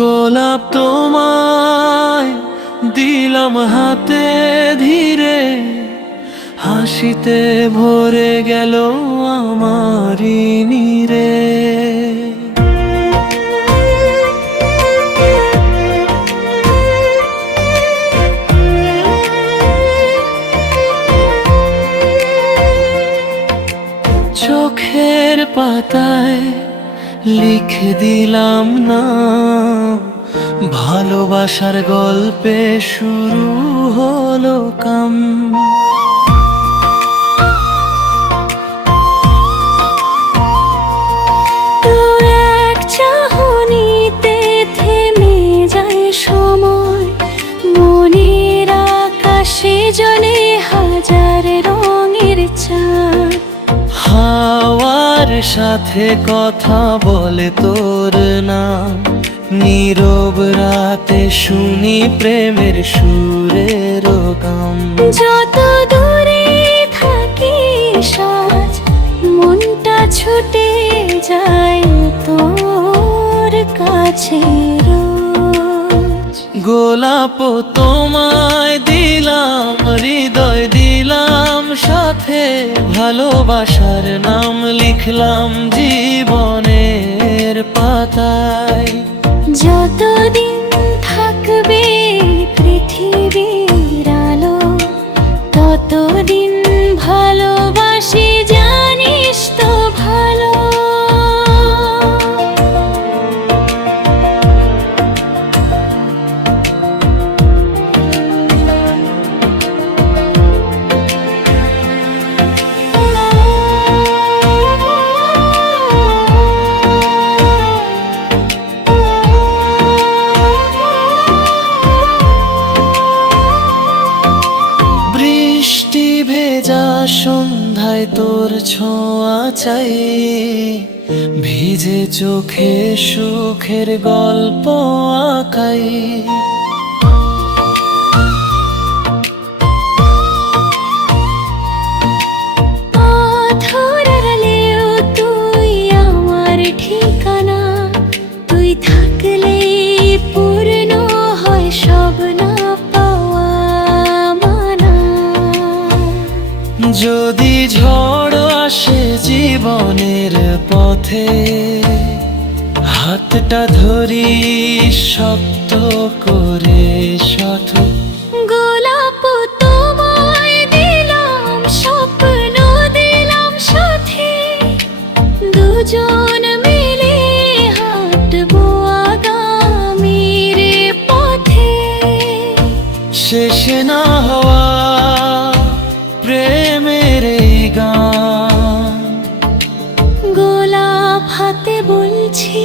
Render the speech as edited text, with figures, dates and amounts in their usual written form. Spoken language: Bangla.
গোলাপ তোমায় দিলাম হাতে ধীরে, হাসিতে ভরে গেল আমারি নীরে। চোখের পাতায় লিখে দিলাম না, ভালোবাসার গল্পে শুরু হলো কাম। এক চাহনিতে থেমে যায় সময়, মনের আকাশে জ্বলে হাজার রঙের চাঁদ। হাওয়ার সাথে কথা বলে তোর নাম, নীরব রাতে শুনি প্রেমের সুরের গান। যত দূরে থাকিস আজ, মনটা ছুটে যায় তোর কাছে রোজ। গোলাপ তোমায় দিলাম, হৃদয় দিলাম সাথে, ভালোবাসার নাম লিখলাম জীবনের পাতায়। যতদিন থাকবে পৃথিবীর আলো, ততদিন ভালোবাসি জানিস তো ভালো। বৃষ্টি ভেজা সন্ধ্যায় তোর ছোঁয়া চাই, ভিজে চোখে সুখের গল্প আঁকাই। পাথর আড়ালেও তুই আমার ঠিকানা, তুই থাকলে পূর্ণ হয় সব না পাওয়া মানা। যদি ঝড় আসে জীবনের পথে, হাতটা ধরি শক্ত করে সঠক। গোলাপ তোমায় দিলাম, স্বপ্ন দিলাম সাথে, দুজন মিলে হাঁটবো আগামীর পথে। শেষ না হওয়া প্রেমের এই গান, গোলাপ হাতে বলছি